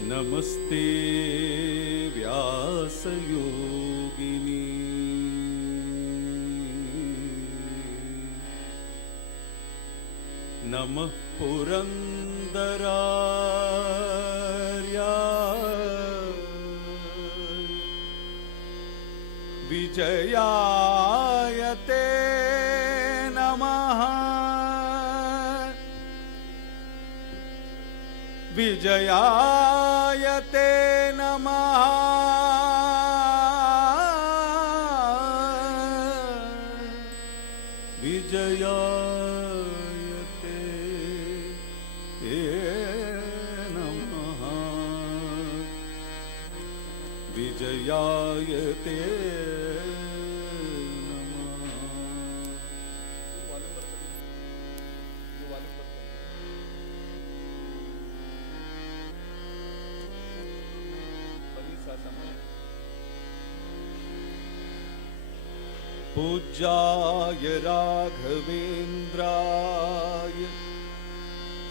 नमस्ते व्यासयोगिनी। नमः पुरन्दरार्या। विजयाय विजयाय ते नमः विजयाय ते नमः विजयाय पूज्याय राघवेन्द्राय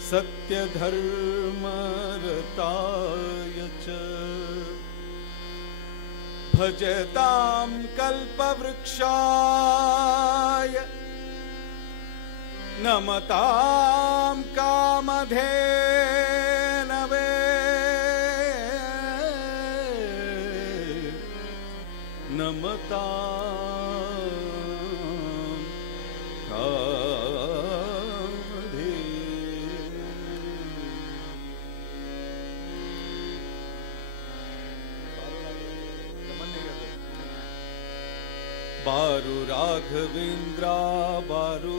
सत्यधर्मरताय च भजतां कल्पवृक्षाय नमतां कामधेनवे बारु राघवेन्द्रा बारु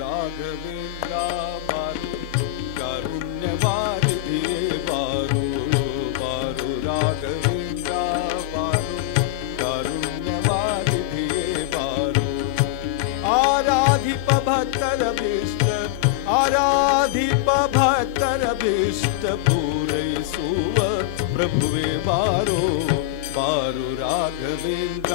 राघवेन्द्रा बारु प्रभुवे बारो बारो राघवेन्द्र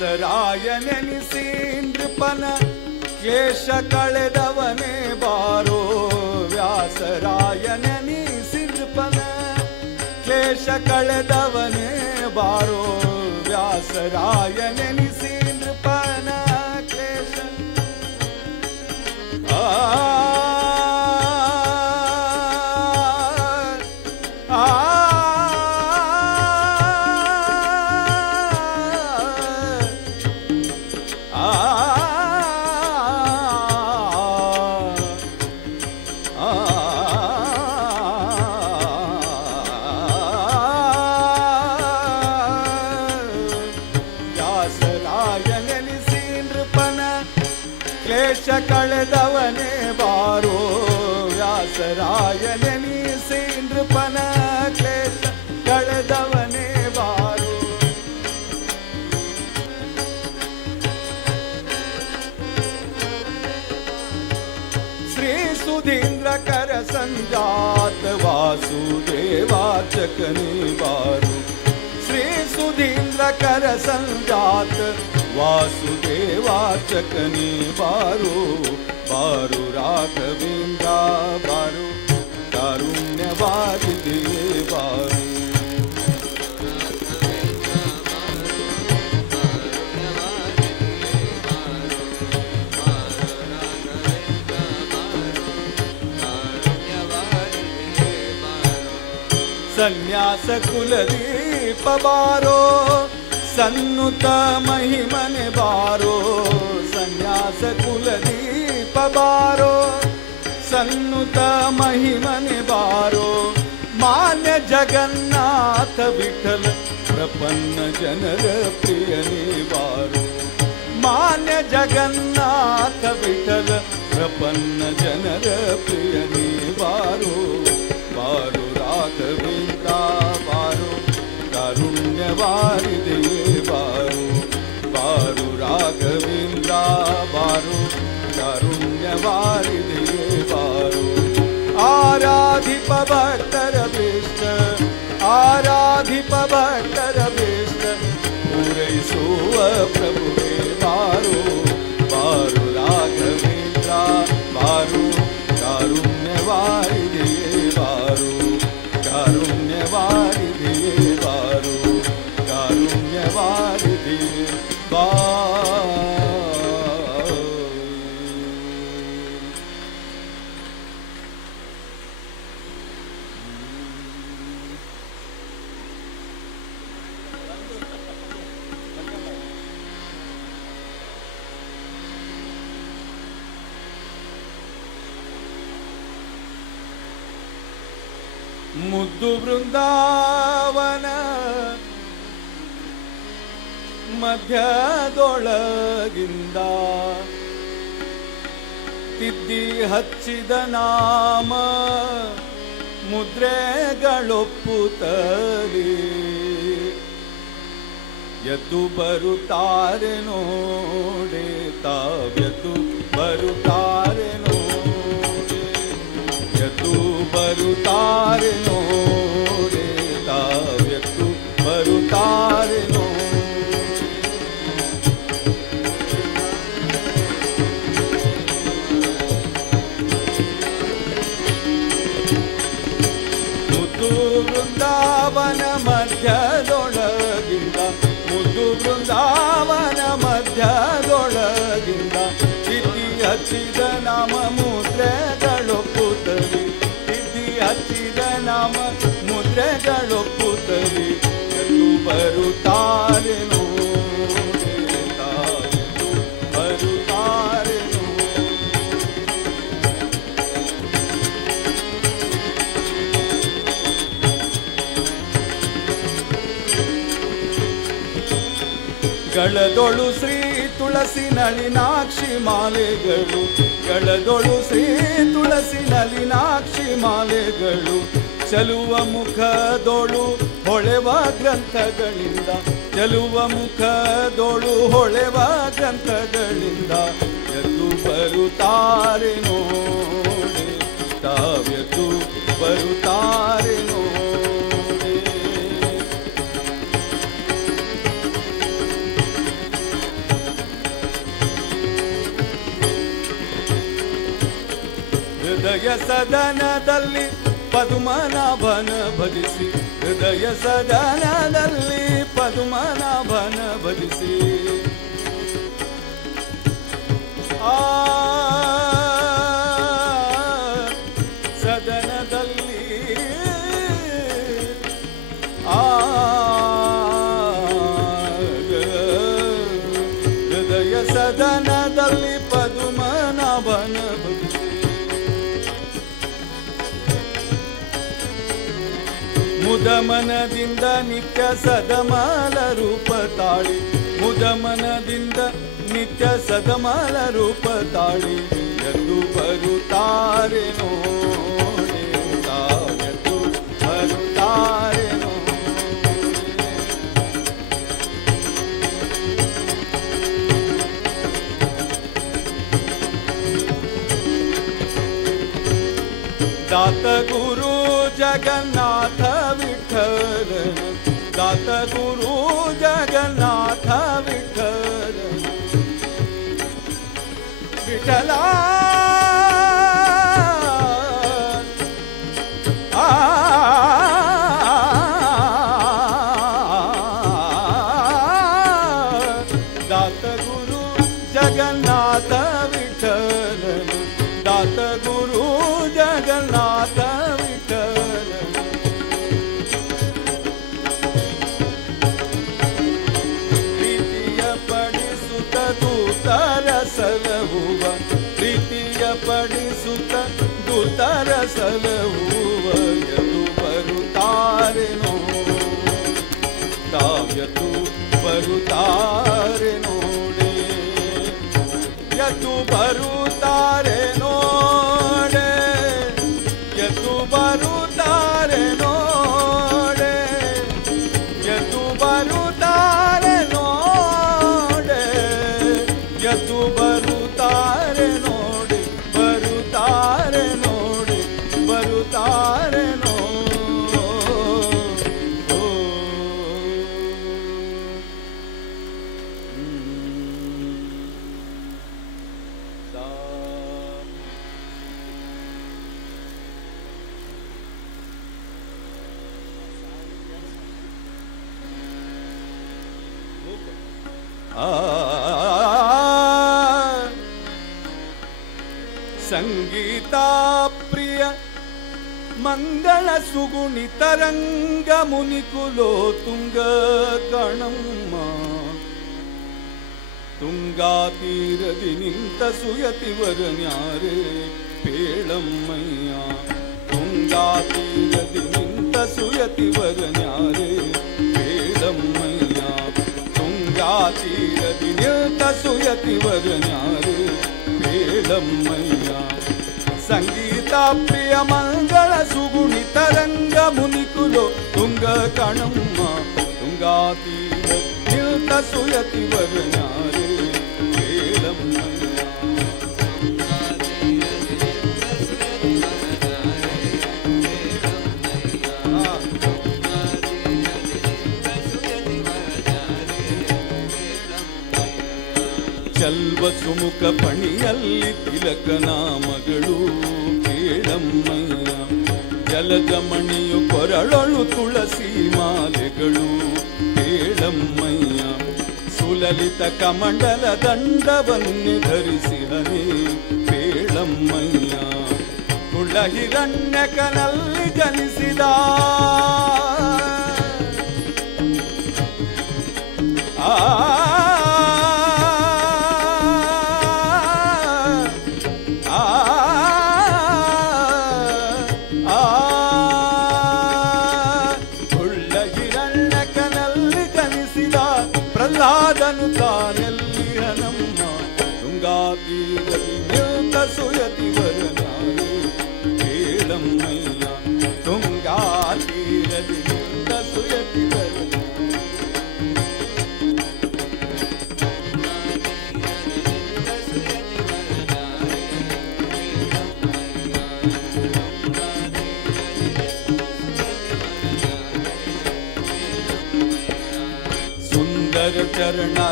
ವ್ಯಾಸರಾಯನೆನಿಸೀಂದ್ರಪನ ಕೇಶ ಕಳೆದವನೇ ಬಾರೋ ವ್ಯಾಸರಾಯನೆನಿಸೀಂದ್ರಪನ ಕ್ಲೇಶ ಕಳೆದವನೇ ಬಾರೋ ವ್ಯಾಸರಾಯನೆನಿಸೀಂದ್ರಪನ ಮನುಷ್ಯ ಕಳೆದವನೇ ಬಾರೋ ವ್ಯಾಸರಾಯನೆ ನೀಸಿ ನೃಪನ ಕ್ಲೇಶ ಕಳೆದವನೇ ಬಾರೋ ಶ್ರೀ ಸುಧೀಂದ್ರ ಕರ ಸಂಜಾತ ವಾಸುದೇವಾಚಕನೇ ಬಾರು ಶ್ರೀ ಸುಧೀಂದ್ರ ಕರ ಸಂಜಾತ वासुदेवाचकने बारो बारो राघवेन्द्रा बारो तारुण्यवाद बारो। संन्यास कुलदीप बारो ಸನ್ನುತ ಮಹಿಮನೆ ಬಾರೋ ಸನ್ಯಾಸ ಕುಲದೀಪ ಬಾರೋ ಸನ್ನುತ ಮಹಿಮನೆ ಬಾರೋ ಮಾನ್ಯ ಜಗನ್ನಾಥ ವಿಠಲ ಪ್ರಪನ್ನ ಜನರ ಪ್ರಿಯನೇ ಬಾರೋ ಮಾನ್ಯ ಜಗನ್ನಾಥ ವಿಠಲ ಪ್ರಪನ್ನ ಜನರ ಪ್ರಿಯನೇ ಮಧ್ಯದೊಳಗಿಂದ ತಿದ್ದಿ ಹಚ್ಚಿದ ನಾಮ ಮುದ್ರೆಗಳೊಪ್ಪುತ್ತಲಿ. ಎದ್ದು ಬರುತ್ತಾರೆ ನೋಡೆ ತಾವೆದ್ದು ಬರುತ್ತಾರೆ ಸಿದ್ಧಿ ಹಚ್ಚಿದ ನಾಮ ಮುದ್ರೆಗಳೊಪ್ಪುತ್ತವೆ ಎದ್ದು ಬರುತ್ತಾರೆ ನೋಡೆ ತಾವೆದ್ದು ಬರುತ್ತಾರೆ ನೋಡೆ ಗಳದೊಳು ಶ್ರೀ ತುಳಸಿ ನಳಿನಾಕ್ಷಿ ಮಾಲೆಗಳು, ಗಳದೊಳು ಶ್ರೀ ತುಳಸಿ ನಳಿನಾಕ್ಷಿ ಮಾಲೆಗಳು, ಚಲುವ ಮುಖದೊಳು ಹೊಳೆವ ಗ್ರಂಥಗಳಿಂದ, ಚಲುವ ಮುಖದೊಳು ಹೊಳೆವ ಗ್ರಂಥಗಳಿಂದ, ಎದ್ದು ಬರುತ್ತಾರೆ ಸದನದಲ್ಲಿ ಪದ್ಮನಾಭನ ಭಜಿಸಿ ಹೃದಯ ಸದನದಲ್ಲಿ ಪದ್ಮನಾಭನ ಭಜಿಸಿ. ಆ ಸದನದಲ್ಲಿ ಆ ಹೃದಯ ಸದನದಲ್ಲಿ ಮುದಮನದಿಂದ ನಿತ್ಯ ಸದಮಲ ರೂಪ ತಾಳಿ ಮುದಮನದಿಂದ ನಿತ್ಯ ಸದಮಲ ರೂಪ ತಾಳಿ ಎದ್ದು ಬರುತ್ತಾರೆ ನೋಡೆ ತಾವೆದ್ದು ಬರುತ್ತಾರೆ ನೋಡೆ ದಾತ ಗುರು ಜ जगन्नाथ દાત ગુરુ જગન્નાથ વિઠ્ઠલ વિઠલા Yeah. సంగీతాప్రియ మంగళ సుగుణి తరంగమునికులో తుంగ కణమ్మా ತುಂಗ ಕಣಮ್ಮ ತುಂಗಾ ತೀರದಿ ನಿಂತ ಸುಯತಿವರನ್ಯಾರೇ ಪೇಳಮ್ಮಯ್ಯ ತುಂಗಾ ತೀರದಿ ನಿಂತ ಸುಯತಿವರನ್ಯಾರೇ ಪೇಳಮ್ಮಯ್ಯ ತುಂಗಾ ತೀರದಿ ನಿಂತ ಸುಯತಿವರನ್ಯಾರೇ ಪೇಳಮ್ಮಯ್ಯ ಸಂಗೀತ ಪ್ರಿಯ ಮಂಗಳ ಸುಗುಣಿ ತರಂಗ ಮುನಿಕುಲೋ ತುಂಗ ಕಣಮ್ಮ ತುಂಗಾ ತೀರ ನಿಲ್ತ ಸುಯತಿ ಚಲ್ವ ಸುಮುಖ ಪಣಿಯಲ್ಲಿ ತಿಲಕ ನಾಮಗಳು ಕೇಳಮ್ಮಯ್ಯ ಜಲಜಮಣಿಯು ಕೊರಳೊಳು ತುಳಸಿ ಮಾಲೆಗಳು ಕೇಳಮ್ಮಯ್ಯ. ಸುಲಲಿತ ಕಮಂಡಲ ದಂಡವನ್ನು ಧರಿಸಿಹನೆ ಕೇಳಮ್ಮಯ್ಯ. ಕುಳ್ಳ ಹಿರಣ್ಯಕನಲ್ಲಿ ಜನಿಸಿದ ಆ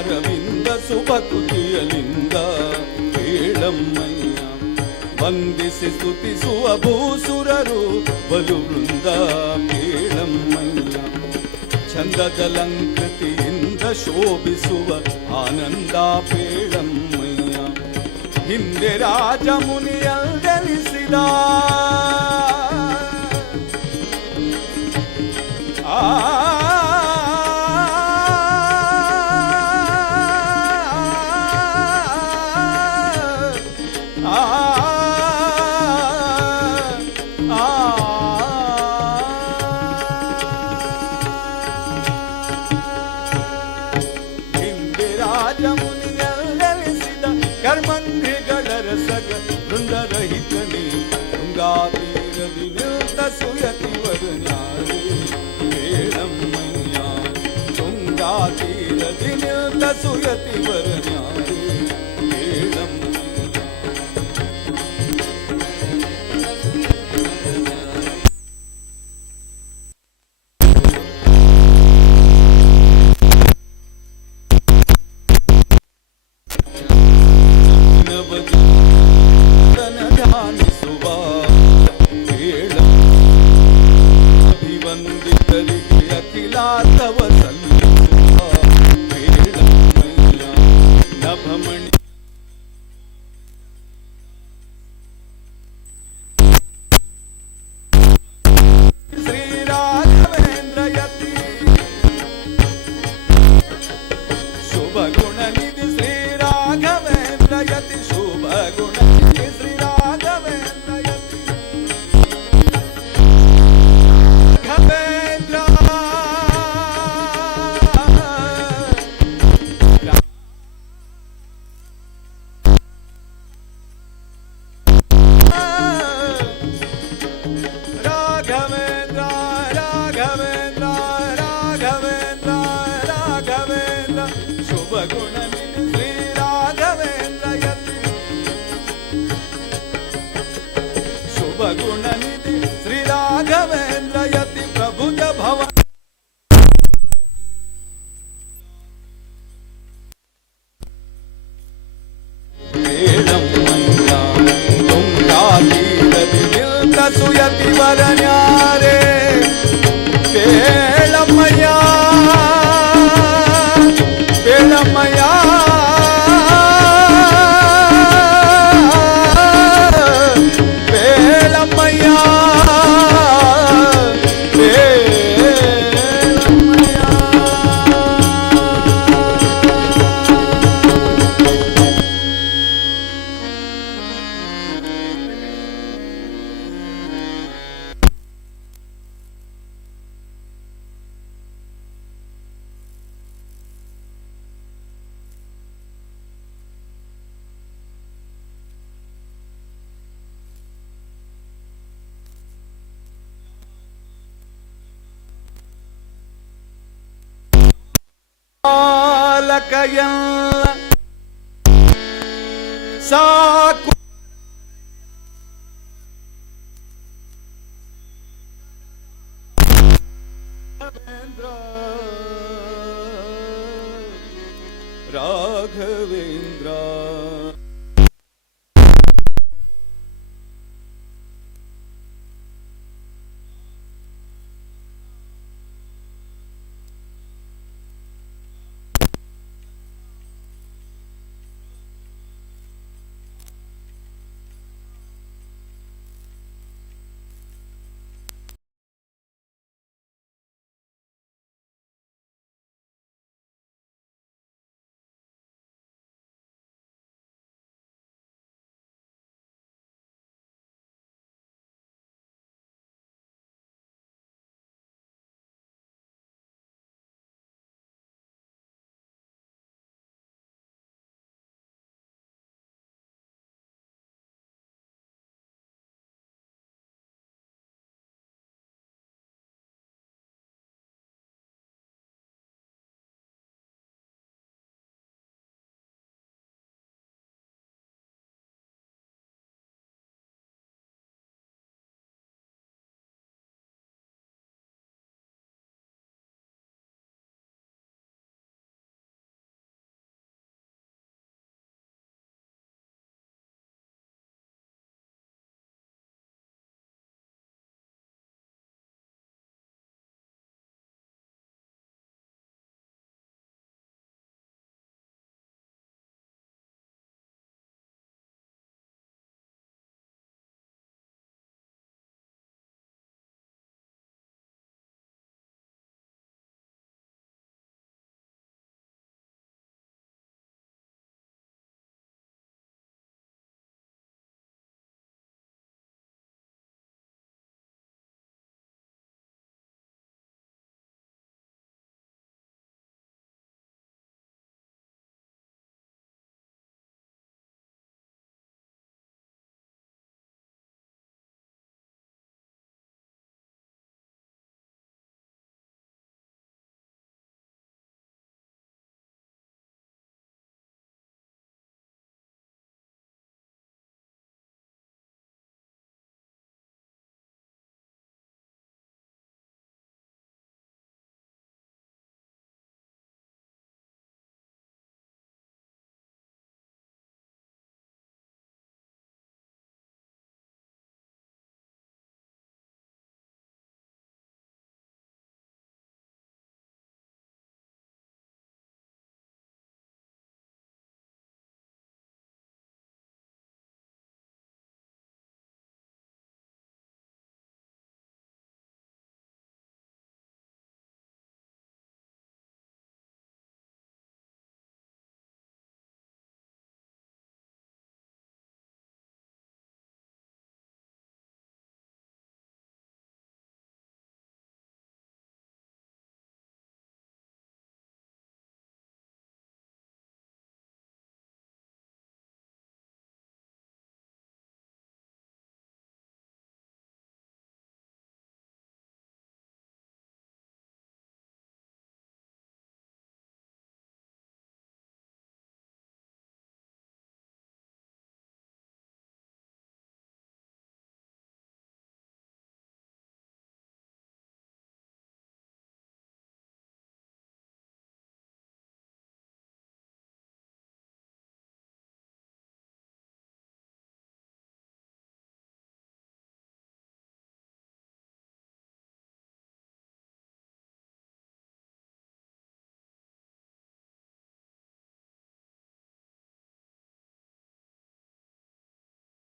ಚರಣರವಿಂದ ಸುಭಕುತಿಯಲಿಂದ ಕೇಳಮ್ಮಯ್ಯ ವಂದಿಸಿ ಸ್ತುತಿಸುವ ಭೂಸುರರು ಬಲು ವೃಂದ ಕೇಳಮ್ಮಯ್ಯ ಚಂದದಲಂಕೃತಿಯಿಂದ ಶೋಭಿಸುವ ಆನಂದ ಪೇಳಮ್ಮಯ್ಯ ಹಿಂದೆ ರಾಜ ಮುನಿಯಲ್ದಲಿಸಿದ Dù yên. bagulho não é या सा कुवेन्द्र राघवेन्द्र